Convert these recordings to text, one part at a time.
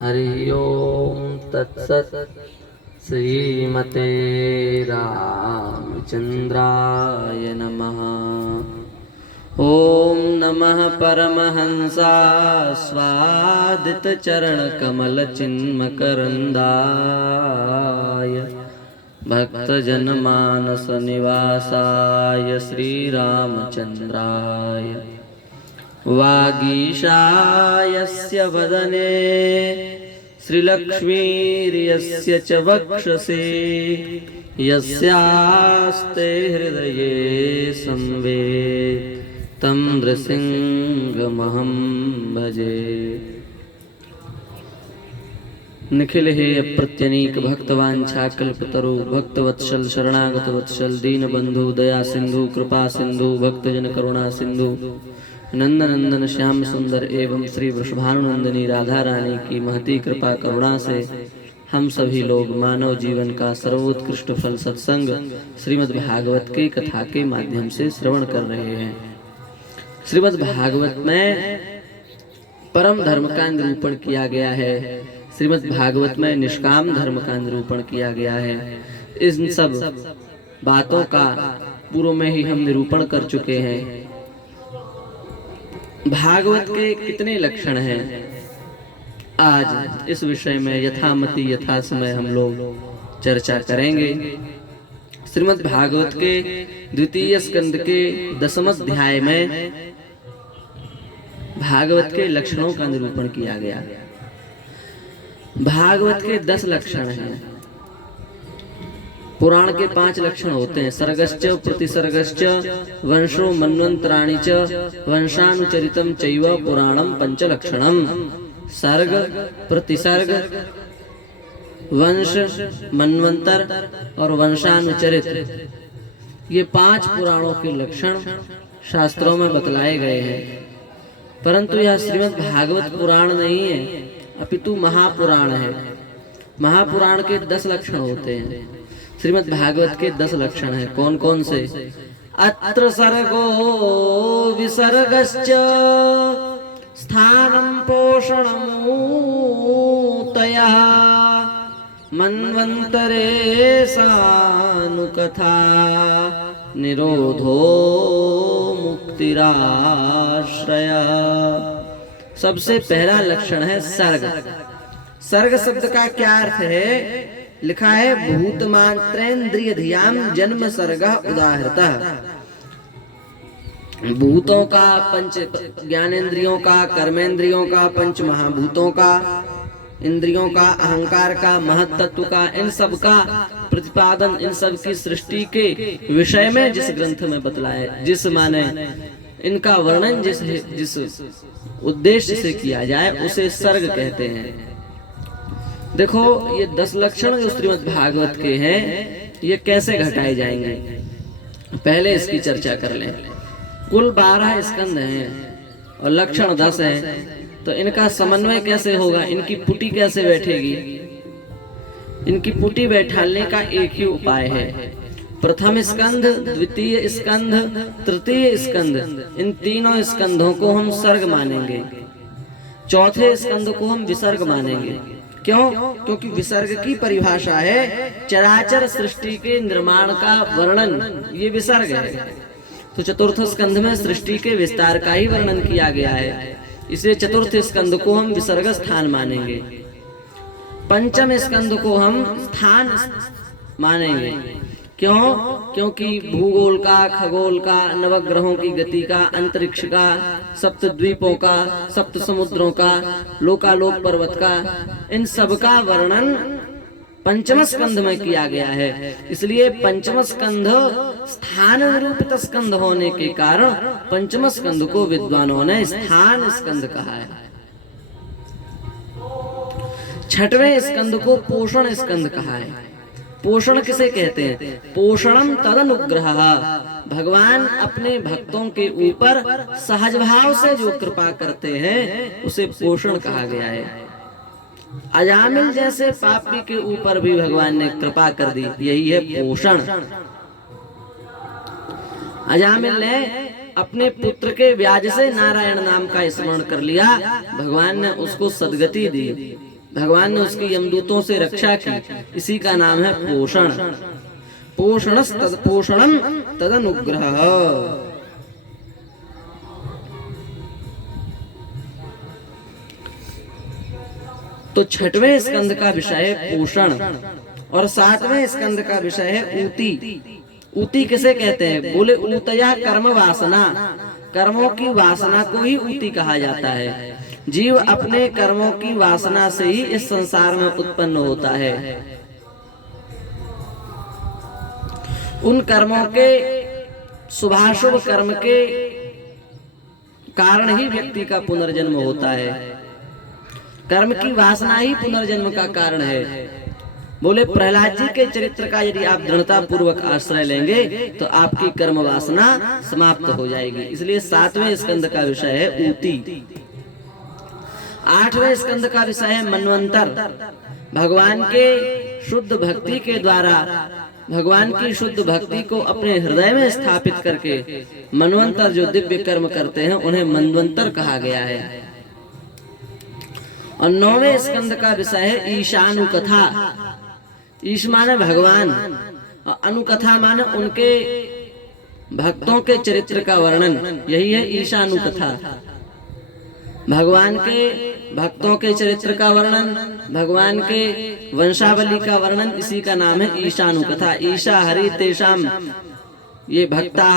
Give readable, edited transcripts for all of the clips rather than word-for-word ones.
हरि ओम तत्सत्। श्रीमते रामचंद्राय नमः। ओम नमः परमहंसास्वादित चरण कमल चिन्मकरंदाय भक्तजन मानस निवासाय श्री रामचंद्राय वागीशायस्य वदने श्रीलक्ष्मीर्यस्य च वक्षसि यस्यास्ते हृदये संवेत् तं नृसिंहमहं भजे। निखिल हे अप्रत्यनीक भक्तवांछा कल्पतरु भक्तवत्सल शरणागत वत्सल दीनबंधु दया सिंधु कृपा सिंधु भक्तजन करुणा सिंधु नंदनंदन श्याम सुंदर एवं श्री वृषभानुनंदिनी राधा रानी की महती कृपा करुणा से हम सभी लोग मानव जीवन का सर्वोत्कृष्ट फल सत्संग श्रीमद् भागवत की कथा के माध्यम से श्रवण कर रहे हैं। श्रीमद् भागवत में परम धर्म का निरूपण किया गया है। श्रीमद् भागवत में निष्काम धर्म का निरूपण किया गया है। इन सब बातों का पूर्व में ही हम निरूपण कर चुके हैं। भागवत के कितने लक्षण हैं, आज इस विषय में यथामति यथा समय हम लोग चर्चा करेंगे। श्रीमद् भागवत के द्वितीय स्कंद के 10वें अध्याय में भागवत के लक्षणों का निरूपण किया गया। भागवत के 10 लक्षण हैं। पुराण के 5 लक्षण होते हैं, सर्गश्च प्रतिसर्गश्च वंशो मन्वंतराणि च वंशानुचरितम चैव पुराणम पंचलक्षणम। सर्ग प्रतिसर्ग वंश मन्वंतर और वंशानुचरित, ये 5 पुराणों के लक्षण शास्त्रों में बतलाए गए हैं। परंतु यह श्रीमद् भागवत पुराण नहीं है, अपितु महापुराण है। महापुराण के 10 लक्षण होते हैं। श्रीमद् भागवत के 10 लक्षण हैं। कौन कौन से? अत्र सर्गो विसर्गश्च स्थानं पोषणमूतयः मन्वन्तरे सानुकथा निरोधो मुक्तिराश्रय। सबसे पहला लक्षण है सर्ग। सर्ग शब्द का क्या अर्थ है? लिखा है भूतमात्रेन्द्रिय धियाम जन्म सर्गः उदाहृतः। भूतों का, पंच ज्ञानेन्द्रियों का, कर्मेंद्रियों का, पंच महाभूतों का, इंद्रियों का, अहंकार का, महत्त्व का, इन सब का प्रतिपादन, इन सब की सृष्टि के विषय में जिस ग्रंथ में बतलाया, जिस माने इनका वर्णन जिस उद्देश्य से किया जाए उसे सर्ग कहते हैं। देखो, ये 10 लक्षण जो श्रीमद् भागवत के हैं, ये कैसे घटाए जाएंगे, पहले इसकी चर्चा कर लें। कुल 12 स्कंद हैं और लक्षण 10 हैं, तो इनका समन्वय कैसे होगा, इनकी पुटी कैसे बैठेगी? इनकी पुटी बैठाने का एक ही उपाय है। प्रथम स्कंद, द्वितीय स्कंद, तृतीय स्कंद, इन तीनों स्कंदों को हम सर्ग मानेंगे। चौथे स्कंद को हम विसर्ग मानेंगे। क्यों? क्योंकि विसर्ग की परिभाषा है चराचर सृष्टि के निर्माण का वर्णन, ये विसर्ग है। तो चतुर्थ स्कंध में सृष्टि के विस्तार का ही वर्णन किया गया है, इसलिए चतुर्थ स्कंद को हम विसर्ग स्थान मानेंगे। पंचम स्कंद को हम स्थान मानेंगे। क्यों? क्योंकि भूगोल का, खगोल का, नवग्रहों की गति का, अंतरिक्ष का, सप्त द्वीपों का, सप्त समुद्रों का, लोकालोक पर्वत का, इन सब का वर्णन पंचम स्कंध में किया गया है। इसलिए पंचम स्कंध स्थान निरूपित स्कंध होने के कारण पंचम स्कंध को विद्वानों ने स्थान स्कंध कहा है। छठवें स्कंद को पोषण स्कंद कहा है। पोषण किसे कहते हैं? पोषणम तदनुग्रह। भगवान अपने भक्तों के ऊपर सहज भाव से जो कृपा करते हैं उसे पोषण कहा गया है। अजामिल जैसे पापी के ऊपर भी भगवान ने कृपा कर दी, यही है पोषण। अजामिल ने अपने पुत्र के व्याज से नारायण नाम का स्मरण कर लिया, भगवान ने उसको सदगति दी। भगवान ने उसकी यमदूतों से रक्षा की, इसी का नाम है पोषण। पोषणम तदनुग्रह। तो छठवें स्कंद का विषय है पोषण और सातवें स्कंद का विषय है ऊती। ऊती किसे कहते हैं? बोले ऊतया कर्म वासना, कर्मों की वासना को ही ऊती कहा जाता है। जीव अपने कर्मों की वासना से ही इस संसार में उत्पन्न होता है। उन कर्मों के, शुभाशुभ कर्म के कारण ही व्यक्ति का पुनर्जन्म होता है। कर्म की वासना ही पुनर्जन्म का कारण है। बोले प्रहलाद जी के चरित्र का यदि आप दृढ़ता पूर्वक आश्रय लेंगे तो आपकी कर्म वासना समाप्त हो जाएगी। इसलिए सातवें स्कंद का विषय है ऊती। आठवें स्कंद का विषय है मनवंतर। भगवान के शुद्ध भक्ति के द्वारा, भगवान की शुद्ध भक्ति को अपने हृदय में स्थापित करके मनवंतर जो दिव्य कर्म करते हैं उन्हें मनवंतर कहा गया है। और नौवें स्कंद का विषय है ईशानुकथा। ईश माने भगवान और अनुकथा माने उनके भक्तों के चरित्र का वर्णन, यही है ईशानुकथा। भगवान के भक्तों के चरित्र का वर्णन, भगवान के वंशावली का वर्णन, इसी का नाम है ईशानुकथा। ईशा हरि तेषाम, ये भक्ता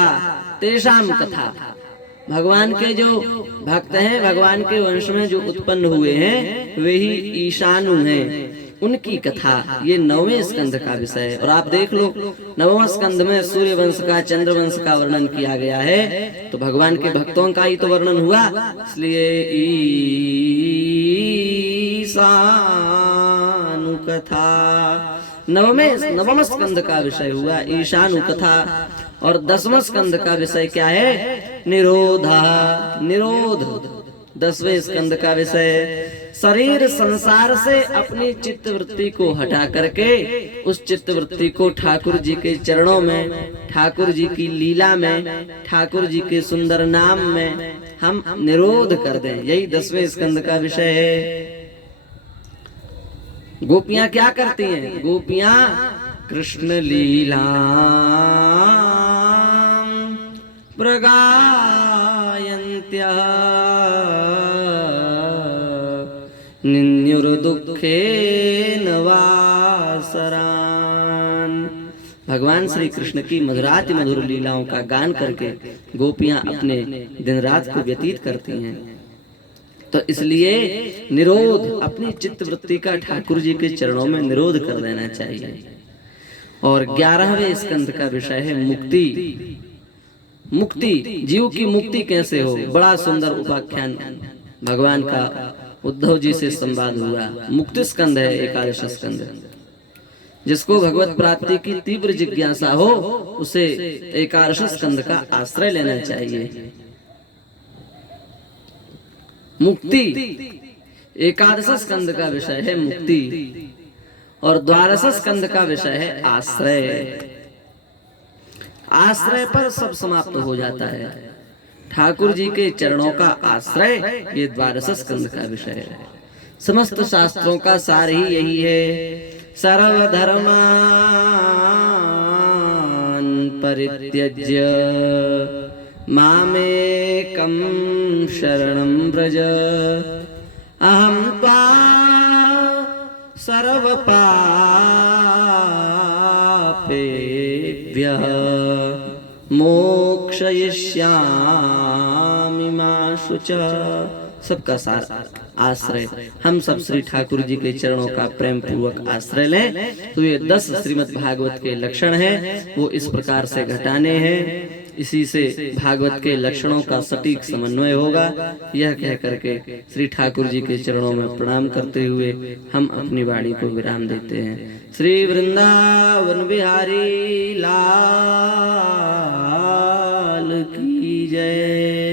तेषाम कथा। भगवान के जो भक्त हैं, भगवान के वंश में जो उत्पन्न हुए हैं वे ही ईशानु हैं, उनकी कथा, ये नौवें स्कंद का विषय है। और आप देख लो नवम स्कंद में सूर्य वंश का, चंद्र वंश का वर्णन किया गया है, तो भगवान के भक्तों का ही तो वर्णन हुआ। इसलिए ईशानु कथा नवम स्कंद का विषय हुआ ईशानु कथा। और दसवें स्कंद का विषय क्या है? निरोधा, निरोध। दसवें स्कंद का विषय शरीर संसार से अपनी चित्त वृत्ति को हटा करके उस चित्त वृत्ति को ठाकुर जी के चरणों में, ठाकुर जी की लीला में, ठाकुर जी के सुंदर नाम में हम निरोध कर दें, यही दसवें स्कंद का विषय है। गोपियां क्या करती हैं? गोपियां कृष्ण लीला प्रगायन्त्या निन्युर्दुःखेन वासरान्। भगवान श्री कृष्ण की मधुराति मधुर लीलाओं का गान करके गोपियां अपने दिन रात को व्यतीत करती हैं। तो इसलिए निरोध, अपनी चित्त वृत्ति का ठाकुर जी के चरणों में निरोध कर देना चाहिए। और 11वें स्कंद का विषय है मुक्ति। मुक्ति, जीव की मुक्ति कैसे हो? बड़ा सुंदर उपाख्यान भगवान का उद्धव जी से संवाद हुआ। मुक्ति स्कंद है 11वां स्कंद। जिसको भगवत प्राप्ति की तीव्र जिज्ञासा हो उसे 11वां स्कंद का आश्रय लेना चाहिए। मुक्ति 11वां स्कंद का विषय है मुक्ति और 12वां स्कंद का विषय है आश्रय। आश्रय पर सब समाप्त हो जाता है। ठाकुर जी के चरणों का आश्रय, ये 12वां स्कंद का विषय है। समस्त शास्त्रों का सार ही यही है। सर्वधर्मान् परित्यज्य मामेकं शरणं व्रज अहं त्वा सर्वपापेभ्यः मोक्षयिष्यामि मा शुचः। सबका सार आश्रय, हम सब श्री ठाकुर जी के चरणों का प्रेम पूर्वक आश्रय लें। तो ये 10 श्रीमद् भागवत के लक्षण हैं, वो इस प्रकार से घटाने हैं। इसी से भागवत के लक्षणों का सटीक समन्वय होगा। यह कह करके श्री ठाकुर जी के चरणों में प्रणाम करते हुए हम अपनी वाणी को विराम देते हैं। श्री वृंदावन बिहारी लाल की जय।